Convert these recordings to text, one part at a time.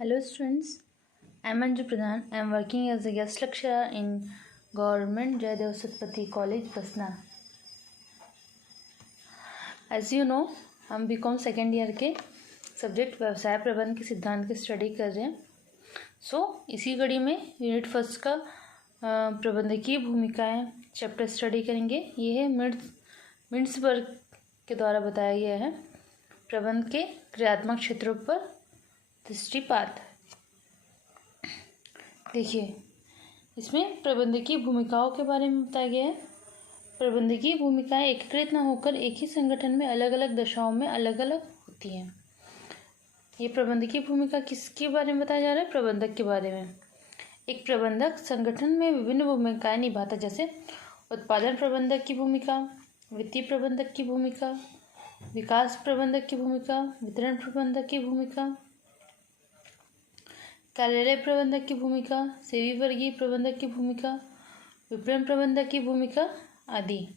Hello students, I am Anju Pradhan. I am working as a guest lecturer in Government Jaydev Satpathy College, Pasna. As you know, हम BCom second year के subject व्यवसाय प्रबंधन के सिद्धांत की study कर रहे हैं। इसी कड़ी में यूनिट फर्स्ट का प्रबंधकीय भूमिकाएं चैप्टर स्टडी करेंगे। ये है मिन्सबर्ग के द्वारा बताया गया है प्रबंध के क्रियात्मक क्षेत्रों पर दृष्टिपात। देखिए, इसमें प्रबंधकीय भूमिकाओं के बारे में बताया गया है। प्रबंधकीय भूमिकाएं एकीकृत न होकर एक ही संगठन में अलग अलग दशाओं में अलग अलग होती हैं। ये प्रबंधकीय भूमिका किसके बारे में बताया जा रहा है? प्रबंधक के बारे में। एक प्रबंधक संगठन में विभिन्न भूमिकाएं निभाता, जैसे उत्पादन प्रबंधक की भूमिका, वित्तीय प्रबंधक की भूमिका, विकास प्रबंधक की भूमिका, वितरण प्रबंधक की भूमिका, कार्यालय प्रबंधक की भूमिका, सेवी वर्गीय प्रबंधक की भूमिका, विपणन प्रबंधक की भूमिका आदि।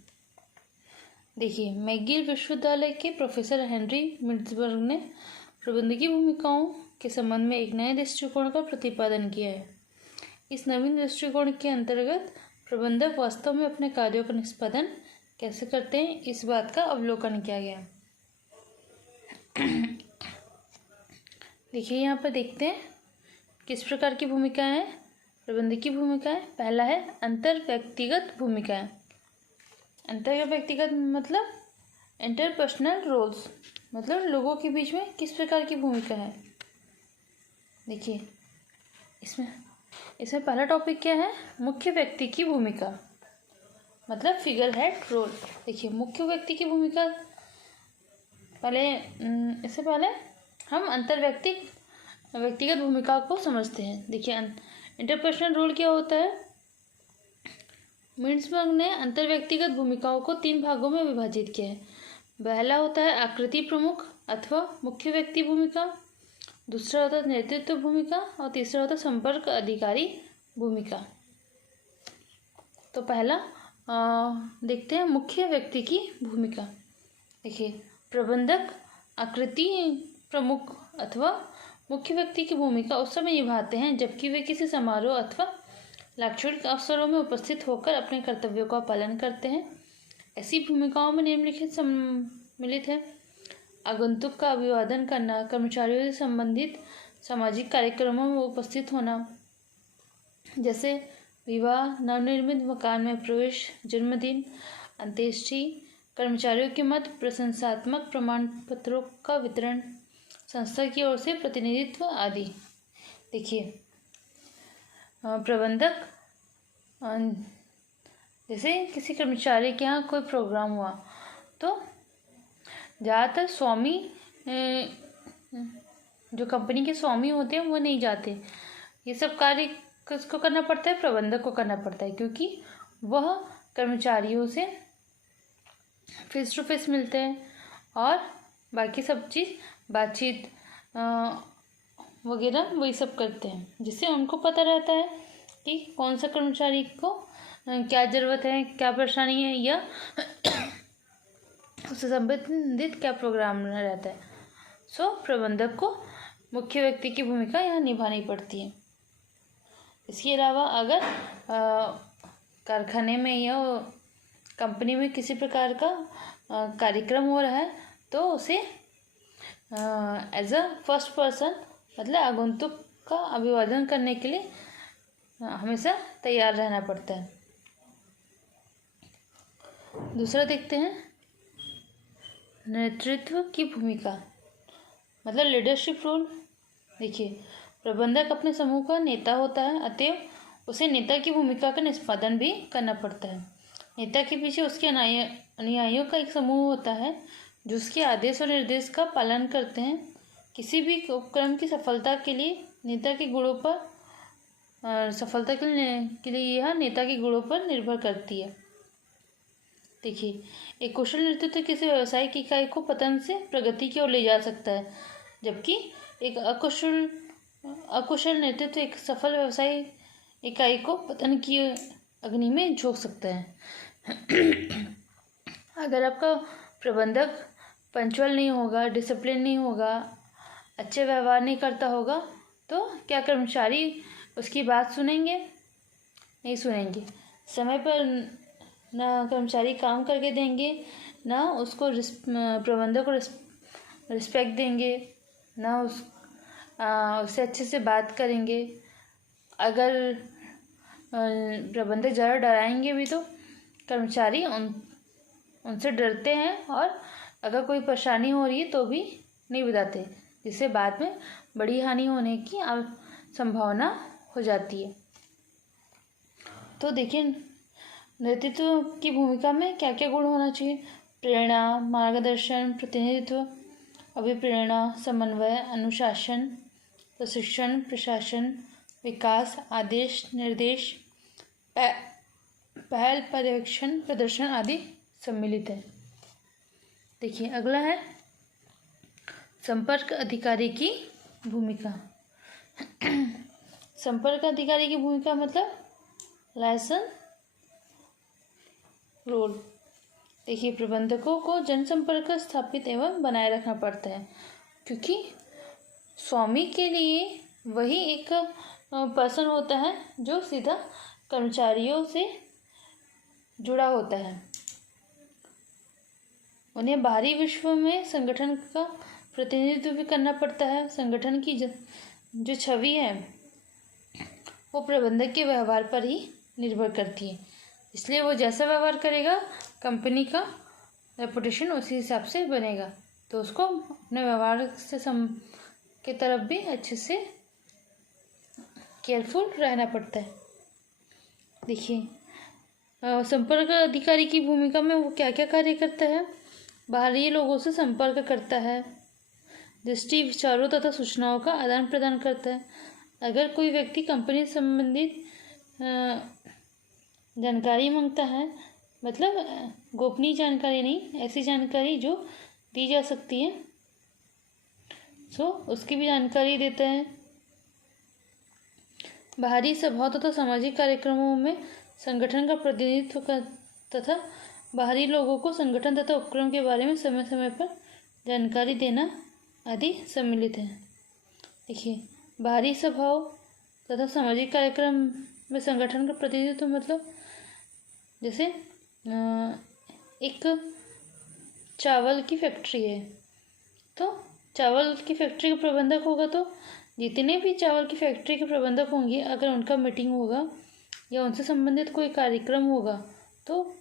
देखिए, मैगिल विश्वविद्यालय के प्रोफेसर हेनरी मिन्सबर्ग ने प्रबंधकीय भूमिकाओं के संबंध में एक नए दृष्टिकोण का प्रतिपादन किया है। इस नवीन दृष्टिकोण के अंतर्गत प्रबंधक वास्तव में अपने कार्यों का निष्पादन कैसे करते हैं, इस बात का अवलोकन किया गया। देखिए, यहाँ पर देखते हैं किस प्रकार की भूमिकाएं हैं प्रबंधकीय भूमिकाएं। पहला है अंतर व्यक्तिगत भूमिकाएं। अंतर व्यक्तिगत मतलब इंटरपर्सनल रोल्स, मतलब लोगों के बीच में किस प्रकार की भूमिका है। देखिए, इसमें पहला टॉपिक क्या है? मुख्य व्यक्ति की भूमिका, मतलब फिगर हेड रोल। देखिए, मुख्य व्यक्ति की भूमिका इससे पहले हम व्यक्तिगत भूमिका को समझते हैं। देखिए, इंटरपर्सनल रोल क्या होता है? मिन्सबर्ग ने अंतर व्यक्तिगत भूमिकाओं को 3 भागों में विभाजित किया है। पहला होता है आकृति प्रमुख अथवा मुख्य व्यक्ति भूमिका, दूसरा होता है नेतृत्व भूमिका और तीसरा होता है संपर्क अधिकारी भूमिका। तो पहला देखते हैं मुख्य व्यक्ति की भूमिका। देखिए, प्रबंधक आकृति प्रमुख अथवा मुख्य व्यक्ति की भूमिका उस समय निभाते हैं जबकि वे किसी समारोह अथवा लाक्षणिक अवसरों में उपस्थित होकर अपने कर्तव्यों का पालन करते हैं। ऐसी भूमिकाओं में निम्नलिखित सम्मिलित है: आगंतुक का अभिवादन करना, कर्मचारियों से संबंधित सामाजिक कार्यक्रमों में उपस्थित होना, जैसे विवाह, नवनिर्मित मकान में प्रवेश, जन्मदिन, अंत्येष्टि, कर्मचारियों के मध्य प्रशंसात्मक प्रमाण पत्रों का वितरण, संस्था की ओर से प्रतिनिधित्व आदि। देखिए, प्रबंधक जैसे किसी कर्मचारी के यहाँ कोई प्रोग्राम हुआ तो ज़्यादातर स्वामी, जो कंपनी के स्वामी होते हैं वो नहीं जाते। ये सब कार्य किसको करना पड़ता है? प्रबंधक को करना पड़ता है, क्योंकि वह कर्मचारियों से फेस टू फेस मिलते हैं और बाकी सब चीज़ बातचीत वगैरह वही सब करते हैं, जिससे उनको पता रहता है कि कौन सा कर्मचारी को क्या ज़रूरत है, क्या परेशानी है, या उससे संबंधित क्या प्रोग्राम रहता है। प्रबंधक को मुख्य व्यक्ति की भूमिका यहाँ निभानी पड़ती है। इसके अलावा अगर कारखाने में या कंपनी में किसी प्रकार का कार्यक्रम हो रहा है तो उसे एज अ फर्स्ट पर्सन, मतलब आगंतुक का अभिवादन करने के लिए हमेशा तैयार रहना पड़ता है। दूसरा देखते हैं नेतृत्व की भूमिका, मतलब लीडरशिप रोल। देखिए, प्रबंधक अपने समूह का नेता होता है, अतएव उसे नेता की भूमिका का निष्पादन भी करना पड़ता है। नेता के पीछे उसके अनुयायियों का एक समूह होता है जो उसके आदेश और निर्देश का पालन करते हैं। किसी भी उपक्रम की सफलता के लिए नेता के गुणों पर यह नेता के गुणों पर निर्भर करती है। देखिए, एक कुशल नेतृत्व किसी व्यावसायिक इकाई को पतन से प्रगति की ओर ले जा सकता है, जबकि एक अकुशल नेतृत्व एक सफल व्यवसाय इकाई को पतन की अग्नि में झोंक सकता है। अगर आपका प्रबंधक पंक्चुअल नहीं होगा, डिसिप्लिन नहीं होगा, अच्छे व्यवहार नहीं करता होगा, तो क्या कर्मचारी उसकी बात सुनेंगे? नहीं सुनेंगे। समय पर ना कर्मचारी काम करके देंगे, ना उसको प्रबंधक को रिस्पेक्ट देंगे, ना उससे अच्छे से बात करेंगे। अगर प्रबंधक ज़्यादा डराएंगे भी तो कर्मचारी उनसे डरते हैं, और अगर कोई परेशानी हो रही है तो भी नहीं बताते, जिससे बाद में बड़ी हानि होने की संभावना हो जाती है। तो देखिए, नेतृत्व की भूमिका में क्या क्या गुण होना चाहिए? प्रेरणा, मार्गदर्शन, प्रतिनिधित्व, अभिप्रेरणा, समन्वय, अनुशासन, प्रशिक्षण, प्रशासन, विकास, आदेश, निर्देश, पहल, पर्यवेक्षण, प्रदर्शन आदि सम्मिलित है। देखिए अगला है संपर्क अधिकारी की भूमिका। संपर्क अधिकारी की भूमिका मतलब लाइसन रोल। देखिए, प्रबंधकों को जनसंपर्क स्थापित एवं बनाए रखना पड़ता है, क्योंकि स्वामी के लिए वही एक पर्सन होता है जो सीधा कर्मचारियों से जुड़ा होता है। उन्हें बाहरी विश्व में संगठन का प्रतिनिधित्व भी करना पड़ता है। संगठन की जो छवि है वो प्रबंधक के व्यवहार पर ही निर्भर करती है, इसलिए वो जैसा व्यवहार करेगा कंपनी का रेपुटेशन उसी हिसाब से बनेगा। तो उसको अपने व्यवहार से के तरफ भी अच्छे से केयरफुल रहना पड़ता है। देखिए, संपर्क अधिकारी की भूमिका में वो क्या क्या कार्य करता है? बाहरी लोगों से संपर्क करता है, दृष्टि, विचारों तथा सूचनाओं का आदान प्रदान करता है। अगर कोई व्यक्ति कंपनी संबंधित जानकारी मांगता है, मतलब गोपनीय जानकारी नहीं, ऐसी जानकारी जो दी जा सकती है, सो उसकी भी जानकारी देता है। बाहरी सभाओं तथा सामाजिक कार्यक्रमों में संगठन का प्रतिनिधित्व तथा बाहरी लोगों को संगठन तथा उपक्रम के बारे में समय समय पर जानकारी देना आदि सम्मिलित है। देखिए, बाहरी सभाओं तथा सामाजिक कार्यक्रम में संगठन का प्रतिनिधित्व मतलब जैसे एक चावल की फैक्ट्री है, तो चावल की फैक्ट्री का प्रबंधक होगा, तो जितने भी चावल की फैक्ट्री के प्रबंधक होंगे, अगर उनका मीटिंग होगा या उनसे संबंधित कोई कार्यक्रम होगा, तो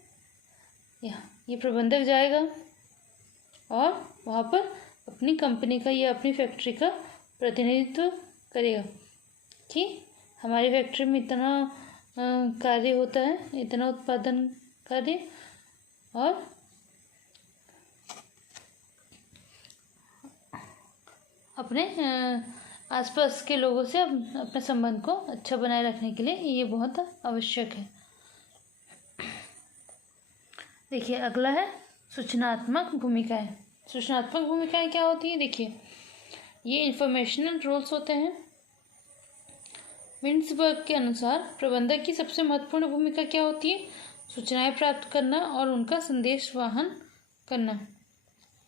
ये प्रबंधक जाएगा और वहाँ पर अपनी कंपनी का या अपनी फैक्ट्री का प्रतिनिधित्व करेगा कि हमारी फैक्ट्री में इतना कार्य होता है, इतना उत्पादन कार्य, और अपने आसपास के लोगों से अपने संबंध को अच्छा बनाए रखने के लिए ये बहुत आवश्यक है। देखिए अगला है सूचनात्मक भूमिकाएं। सूचनात्मक भूमिकाएं क्या होती है? देखिए, ये इंफॉर्मेशनल रोल्स होते हैं। मिन्सबर्ग के अनुसार प्रबंधक की सबसे महत्वपूर्ण भूमिका क्या होती है? सूचनाएं प्राप्त करना और उनका संदेश वाहन करना।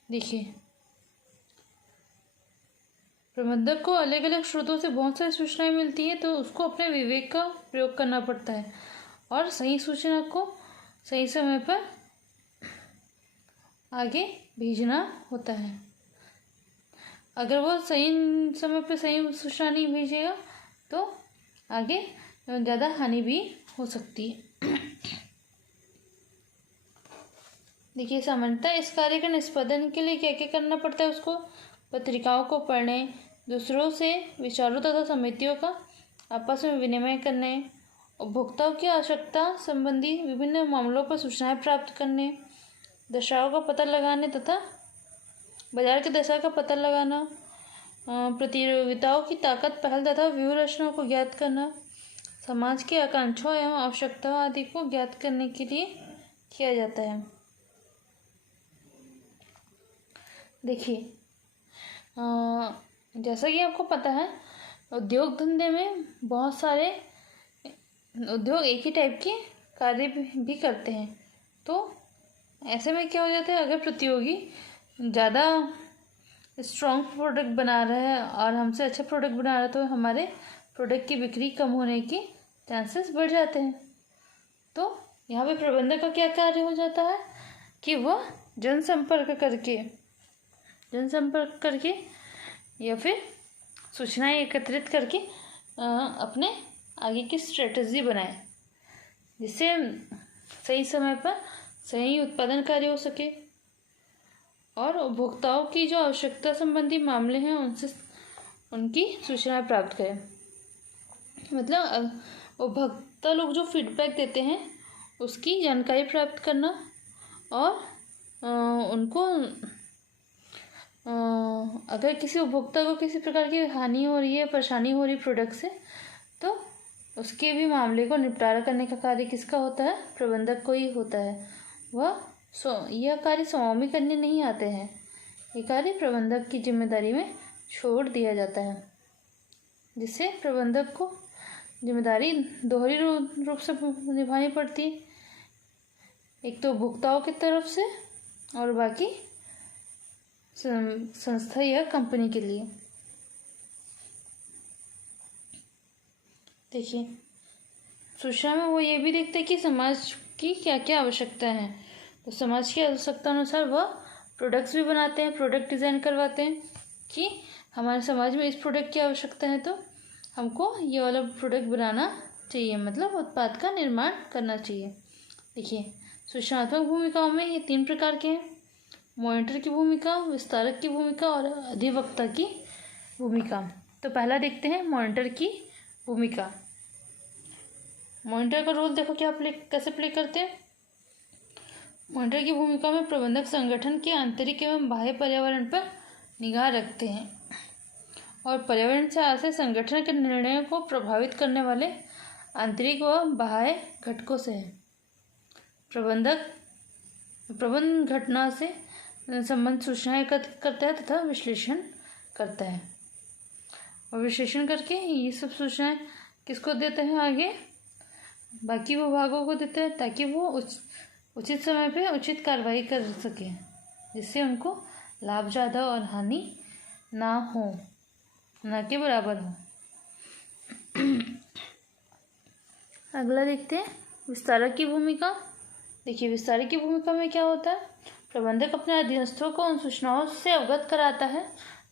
देखिए, प्रबंधक को अलग अलग स्रोतों से बहुत सारी सूचनाएं मिलती है, तो उसको अपने विवेक का प्रयोग करना पड़ता है और सही सूचना को सही समय पर आगे भेजना होता है। अगर वो सही समय पर सही सूचना नहीं भेजेगा तो आगे ज़्यादा हानि भी हो सकती है। देखिए, सामान्यतः इस कार्य के निष्पादन के लिए क्या क्या करना पड़ता है उसको? पत्रिकाओं को पढ़ने, दूसरों से विचारों तथा समितियों का आपस में विनिमय करने, उपभोक्ताओं की आवश्यकता संबंधी विभिन्न मामलों पर सूचनाएं प्राप्त करने, दशाओं का पता लगाने तथा बाजार की दशा का पता लगाना, प्रतियोगिताओं की ताकत, पहल तथा व्यूह रचनाओं को ज्ञात करना, समाज की आकांक्षाओं एवं आवश्यकताओं आदि को ज्ञात करने के लिए किया जाता है। देखिए, जैसा कि आपको पता है, उद्योग धंधे में बहुत सारे उद्योग एक ही टाइप के कार्य भी करते हैं, तो ऐसे में क्या हो जाता है, अगर प्रतियोगी ज़्यादा स्ट्रॉन्ग प्रोडक्ट बना रहा है और हमसे अच्छा प्रोडक्ट बना रहा है, तो हमारे प्रोडक्ट की बिक्री कम होने के चांसेस बढ़ जाते हैं। तो यहाँ पे प्रबंधक का क्या कार्य हो जाता है कि वह जनसंपर्क करके या फिर सूचनाएं एकत्रित करके अपने आगे की स्ट्रेटजी बनाए, जिससे सही समय पर सही उत्पादन कार्य हो सके और उपभोक्ताओं की जो आवश्यकता संबंधी मामले हैं उनसे उनकी सूचनाएं प्राप्त करें। मतलब उपभोक्ता लोग जो फीडबैक देते हैं उसकी जानकारी प्राप्त करना और उनको अगर किसी उपभोक्ता को किसी प्रकार की हानि हो रही है, परेशानी हो रही प्रोडक्ट से, तो उसके भी मामले को निपटारा करने का कार्य किसका होता है? प्रबंधक को ही होता है। यह कार्य स्वामी करने नहीं आते हैं, ये कार्य प्रबंधक की जिम्मेदारी में छोड़ दिया जाता है, जिससे प्रबंधक को जिम्मेदारी दोहरी रूप से निभानी पड़ती है, एक तो उपभोक्ताओं की तरफ से और बाकी संस्था या कंपनी के लिए। देखिए, सूचना में वो ये भी देखते हैं कि समाज की क्या क्या आवश्यकता है, तो समाज की आवश्यकता अनुसार वह प्रोडक्ट्स भी बनाते हैं, प्रोडक्ट डिज़ाइन करवाते हैं कि हमारे समाज में इस प्रोडक्ट की आवश्यकता है तो हमको ये वाला प्रोडक्ट बनाना चाहिए, मतलब उत्पाद का निर्माण करना चाहिए। देखिए, सूचनात्मक भूमिकाओं में ये 3 प्रकार के हैं: मॉनिटर की भूमिका, विस्तारक की भूमिका और अधिवक्ता की भूमिका। तो पहला देखते हैं मॉनिटर की भूमिका। मॉनिटर का रोल देखो क्या कैसे प्ले करते हैं। मॉनिटर की भूमिका में प्रबंधक संगठन के आंतरिक एवं बाह्य पर्यावरण पर निगाह रखते हैं और पर्यावरण से आशय संगठन के निर्णयों को प्रभावित करने वाले आंतरिक व बाह्य घटकों से है। प्रबंध घटना से संबंधित सूचनाएं एकत्र करता है तथा विश्लेषण करता है, और विश्लेषण करके ये सब सूचनाएं किसको देते हैं? आगे बाकी विभागों को देते हैं, ताकि वो उचित समय पे उचित कार्रवाई कर सके, जिससे उनको लाभ ज़्यादा और हानि ना हो, ना के बराबर हो। अगला देखते हैं विस्तारक की भूमिका। देखिए, विस्तारक की भूमिका में क्या होता है? प्रबंधक अपने अधीनस्थों को उन सूचनाओं से अवगत कराता है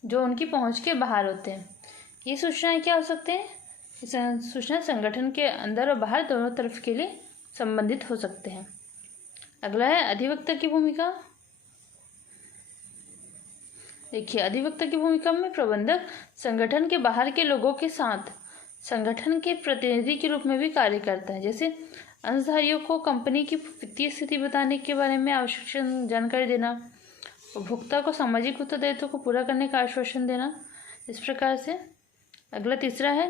जो उनकी पहुंच के बाहर होते हैं। ये सूचनाएं क्या हो सकते हैं? सूचना संगठन के अंदर और बाहर दोनों तरफ के लिए संबंधित हो सकते हैं। अगला है अधिवक्ता की भूमिका। देखिए, अधिवक्ता की भूमिका में प्रबंधक संगठन के बाहर के लोगों के साथ संगठन के प्रतिनिधि के रूप में भी कार्य करता है, जैसे अंशधारियों को कंपनी की वित्तीय स्थिति बताने के बारे में आवश्यक जानकारी देना, उपभोक्ता को सामाजिक उत्तरदायित्व को पूरा करने का आश्वासन देना, इस प्रकार से। अगला तीसरा है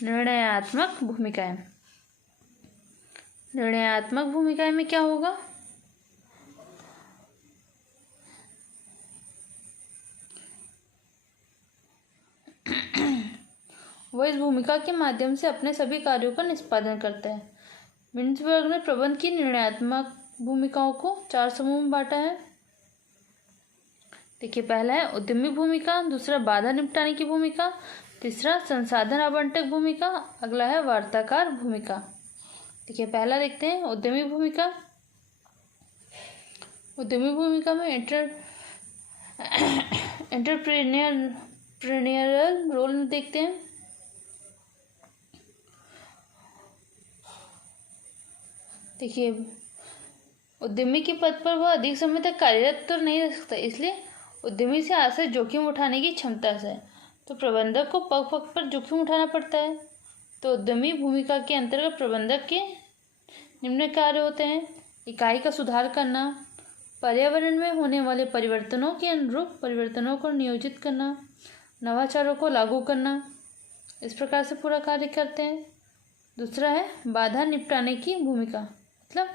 निर्णयात्मक भूमिकाएं। निर्णयात्मक भूमिकाएं में क्या होगा? वह इस भूमिका के माध्यम से अपने सभी कार्यों का निष्पादन करता है। मिन्सबर्ग ने प्रबंध की निर्णयात्मक भूमिकाओं को 4 समूह में बांटा है। देखिए, पहला है उद्यमी भूमिका, दूसरा बाधा निपटाने की भूमिका, तीसरा संसाधन आवंटक भूमिका, अगला है वार्ताकार भूमिका। देखिए, पहला देखते हैं उद्यमी भूमिका। उद्यमी भूमिका में एंटरप्रेन्योरियल रोल देखते हैं। देखिए, उद्यमी के पद पर वह अधिक समय तक कार्यरत तो नहीं रह सकता, इसलिए उद्यमी से आशय जोखिम उठाने की क्षमता से, तो प्रबंधक को पग पग पर जोखिम उठाना पड़ता है। तो उद्यमी भूमिका के अंतर्गत प्रबंधक के निम्न कार्य होते हैं: इकाई का सुधार करना, पर्यावरण में होने वाले परिवर्तनों के अनुरूप परिवर्तनों को नियोजित करना, नवाचारों को लागू करना, इस प्रकार से पूरा कार्य करते हैं। दूसरा है बाधा निपटाने की भूमिका, मतलब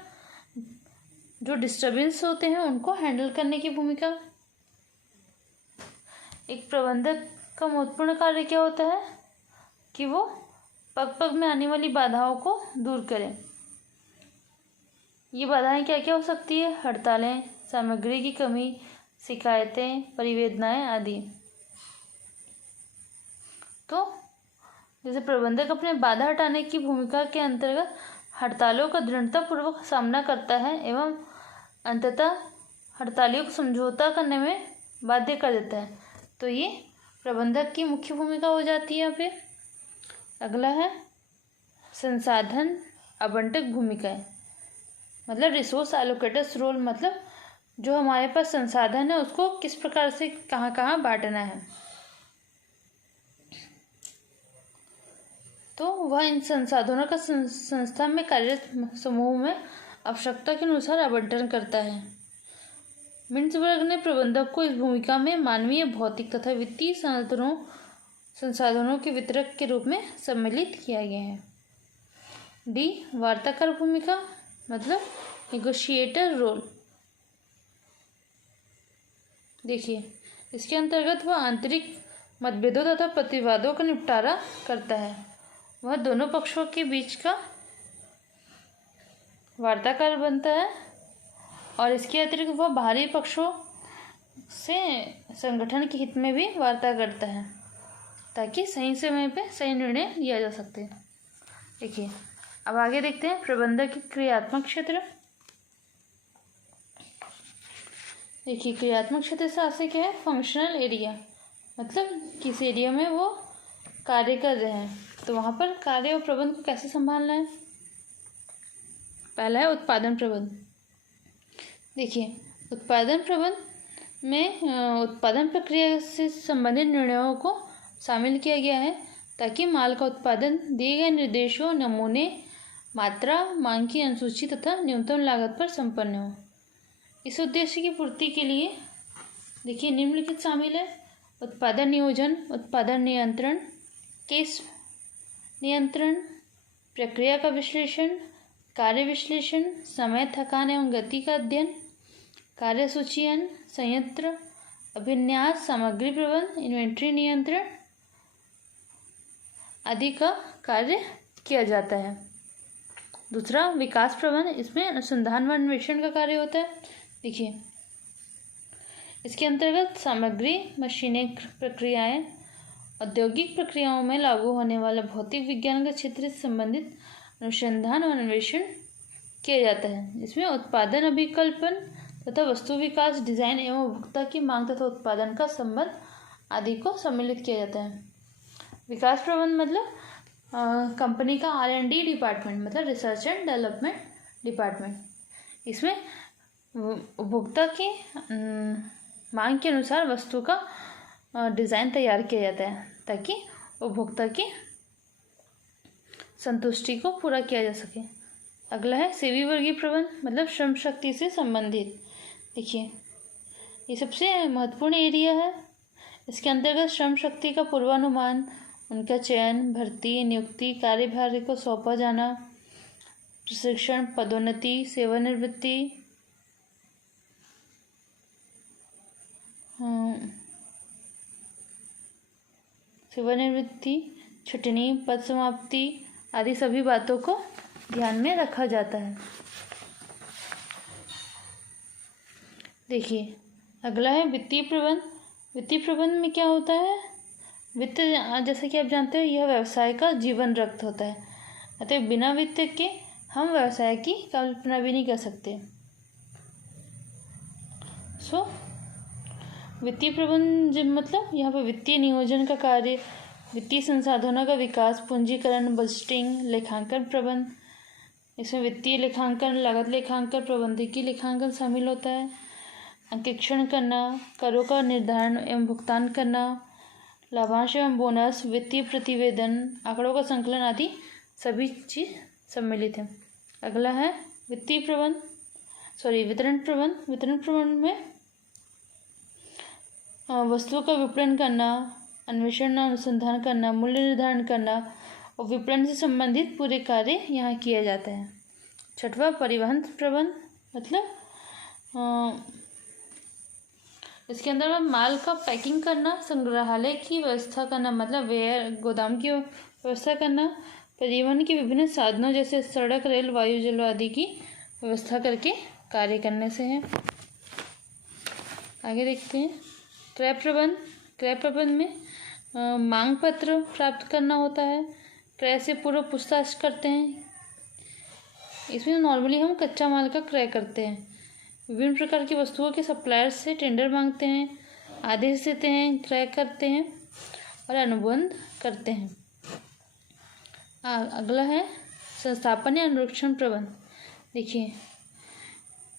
जो डिस्टर्बेंस होते हैं उनको हैंडल करने की भूमिका। एक प्रबंधक का महत्वपूर्ण कार्य क्या होता है कि वो पग पग में आने वाली बाधाओं को दूर करें। ये बाधाएं क्या क्या हो सकती है? हड़तालें, सामग्री की कमी, शिकायतें, परिवेदनाएं आदि। तो जैसे प्रबंधक अपने बाधा हटाने की भूमिका के अंतर्गत हड़तालों का दृढ़तापूर्वक सामना करता है एवं अंततः हड़तालियों को समझौता करने में बाध्य कर देता है। तो ये प्रबंधक की मुख्य भूमिका हो जाती है यहाँ पे। अगला है संसाधन आवंटक भूमिकाएं, मतलब रिसोर्स एलोकेटर्स रोल, मतलब जो हमारे पास संसाधन है उसको किस प्रकार से कहाँ कहाँ बांटना है। तो वह इन संसाधनों का संस्था में कार्यरत समूह में आवश्यकता के अनुसार आवंटन करता है। मिन्सबर्ग ने प्रबंधक को इस भूमिका में मानवीय, भौतिक तथा वित्तीय संसाधनों के वितरक के रूप में सम्मिलित किया गया है। डी, वार्ताकार भूमिका, मतलब नेगोशिएटर रोल। देखिए, इसके अंतर्गत वह आंतरिक मतभेदों तथा प्रतिवादों का निपटारा करता है। वह दोनों पक्षों के बीच का वार्ताकार बनता है और इसके अतिरिक्त वह बाहरी पक्षों से संगठन के हित में भी वार्ता करता है ताकि सही समय पे सही निर्णय लिया जा सके। देखिए, अब आगे देखते हैं प्रबंधक के क्रियात्मक क्षेत्र। देखिए, क्रियात्मक क्षेत्र से आशय क्या है? फंक्शनल एरिया, मतलब किस एरिया में वो कार्य कर रहे हैं, तो वहाँ पर कार्य और प्रबंध को कैसे संभालना है। पहला है उत्पादन प्रबंध। देखिए, उत्पादन प्रबंध में उत्पादन प्रक्रिया से संबंधित निर्णयों को शामिल किया गया है ताकि माल का उत्पादन दिए गए निर्देशों, नमूने, मात्रा, मांग की अनुसूची तथा न्यूनतम लागत पर संपन्न हो। इस उद्देश्य की पूर्ति के लिए देखिए निम्नलिखित शामिल है: उत्पादन नियोजन, उत्पादन नियंत्रण, केस नियंत्रण, प्रक्रिया का विश्लेषण, कार्य विश्लेषण, समय, थकान एवं गति का अध्ययन, कार्य सूचीयन, संयंत्र अभिन्यास, सामग्री प्रबंधन, इन्वेंट्री नियंत्रण आदि का कार्य किया जाता है। दूसरा, विकास प्रबंधन, इसमें अनुसंधान व अन्वेषण का कार्य होता है। देखिए, इसके अंतर्गत सामग्री, मशीनें, प्रक्रियाएं, औद्योगिक प्रक्रियाओं में लागू होने वाला भौतिक विज्ञान के क्षेत्र से संबंधित अनुसंधान और अन्वेषण किया जाता है। इसमें उत्पादन अभिकल्पन तथा वस्तु विकास, डिजाइन एवं उपभोक्ता की मांग तथा उत्पादन का संबंध आदि को सम्मिलित किया जाता है। विकास प्रबंधन मतलब कंपनी का R&D डिपार्टमेंट, मतलब रिसर्च एंड डेवलपमेंट डिपार्टमेंट। इसमें उपभोक्ता की मांग के अनुसार वस्तु का डिज़ाइन तैयार किया जाता है ताकि उपभोक्ता की संतुष्टि को पूरा किया जा सके। अगला है सेवी वर्गीय प्रबंध, मतलब श्रम शक्ति से संबंधित। देखिए, ये सबसे महत्वपूर्ण एरिया है। इसके अंतर्गत श्रम शक्ति का पूर्वानुमान, उनका चयन, भर्ती, नियुक्ति, कार्यभार को सौंपा जाना, प्रशिक्षण, पदोन्नति, सेवानिवृत्ति, छुटनी, पद समाप्ति आदि सभी बातों को ध्यान में रखा जाता है। देखिए, अगला है वित्तीय प्रबंध। वित्तीय प्रबंध में क्या होता है? वित्त, जैसा कि आप जानते हो, यह व्यवसाय का जीवन रक्त होता है, अतः बिना वित्त के हम व्यवसाय की कल्पना भी नहीं कर सकते। वित्तीय प्रबंध मतलब यहाँ पर वित्तीय नियोजन का कार्य, वित्तीय संसाधनों का विकास, पूंजीकरण, बजटिंग, लेखांकन प्रबंध। इसमें वित्तीय लेखांकन, लागत लेखांकन, प्रबंधकीय लेखांकन शामिल होता है। अंकेक्षण करना, करों का निर्धारण एवं भुगतान करना, लाभांश एवं बोनस, वित्तीय प्रतिवेदन, आंकड़ों का संकलन आदि सभी चीज सम्मिलित है। अगला है वितरण प्रबंध। वितरण प्रबंध में वस्तुओं का विपणन करना, अन्वेषण अनुसंधान करना, मूल्य निर्धारण करना और विपणन से संबंधित पूरे कार्य यहाँ किया जाता है। छठवां, परिवहन प्रबंध, मतलब इसके अंदर माल का पैकिंग करना, संग्रहालय की व्यवस्था करना, मतलब गोदाम की व्यवस्था करना, परिवहन के विभिन्न साधनों जैसे सड़क, रेल, वायु, जल आदि की व्यवस्था करके कार्य करने से है। आगे देखते हैं क्रय प्रबंध। क्रय प्रबंध में मांग पत्र प्राप्त करना होता है, क्रय से पूर्व पूछताछ करते हैं। इसमें नॉर्मली हम कच्चा माल का क्रय करते हैं, विभिन्न प्रकार की वस्तुओं के सप्लायर्स से टेंडर मांगते हैं, आदेश देते हैं, क्रय करते हैं और अनुबंध करते हैं। अगला है संस्थापन या अनुरक्षण प्रबंध। देखिए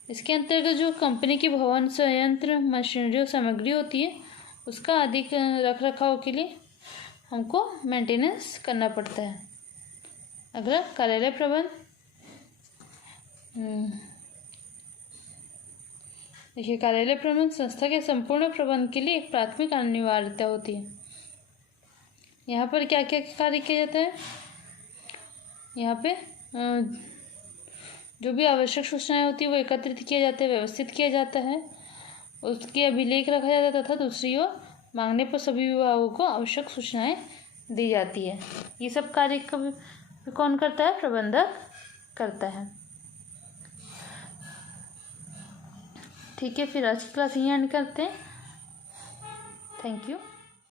इसके अंतर्गत जो कंपनी की भवन, संयंत्र, मशीनरी और सामग्री होती है उसका अधिक रख रखाव के लिए हमको मेंटेनेंस करना पड़ता है। अगला कार्यालय प्रबंध। देखिए कार्यालय प्रबंध संस्था के संपूर्ण प्रबंध के लिए एक प्राथमिक अनिवार्यता होती है। यहाँ पर क्या क्या कार्य किया जाता है, यहाँ पे जो भी आवश्यक सूचनाएं होती है वो एकत्रित किया जाता है, व्यवस्थित किया जाता है, उसके अभिलेख रखा जाता है तथा दूसरी ओर मांगने पर सभी विभागों को आवश्यक सूचनाएं दी जाती है। ये सब कार्य कौन करता है, प्रबंधक करता है। ठीक है, फिर आज की क्लास यहीं एंड करते हैं। Thank you.